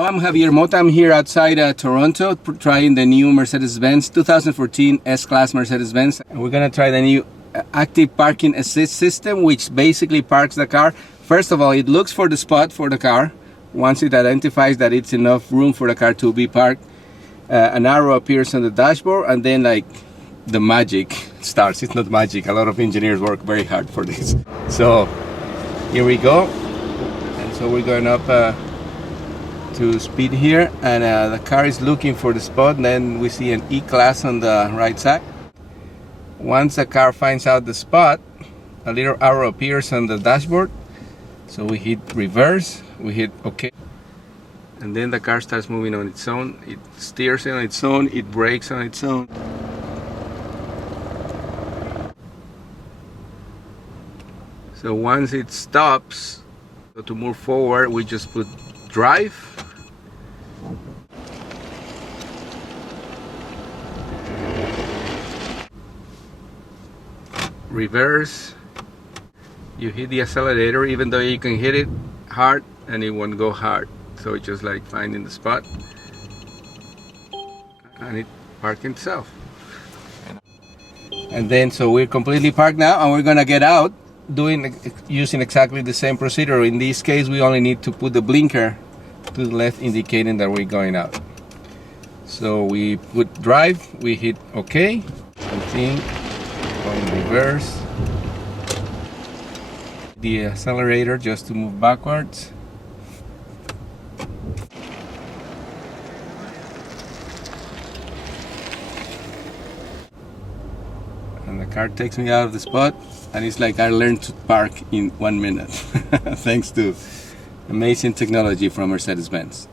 Hello, I'm Javier Mota. I'm here outside Toronto trying the new Mercedes-Benz 2014 S-Class Mercedes-Benz. And we're going to try the new active parking assist system, which basically parks the car. First of all, it looks for the spot for the car. Once it identifies that it's enough room for the car to be parked, an arrow appears on the dashboard, and then like the magic starts. It's not magic. A lot of engineers work very hard for this. So here we go. And so we're going up to speed here, and the car is looking for the spot, and then we see an E-Class on the right side. Once the car finds out the spot, a little arrow appears on the dashboard, so we hit reverse, we hit OK, and then the car starts moving on its own. It steers on its own, it brakes on its own. So once it stops, so to move forward we just put drive, reverse, you hit the accelerator, even though you can hit it hard and it won't go hard, so it's just like finding the spot and it parks itself. And then so we're completely parked now, and we're gonna get out using exactly the same procedure. In this case we only need to put the blinker to the left indicating that we're going out. So we put drive, we hit OK, continue, going reverse, the accelerator just to move backwards, and the car takes me out of the spot, and it's like I learned to park in 1 minute thanks to amazing technology from Mercedes-Benz.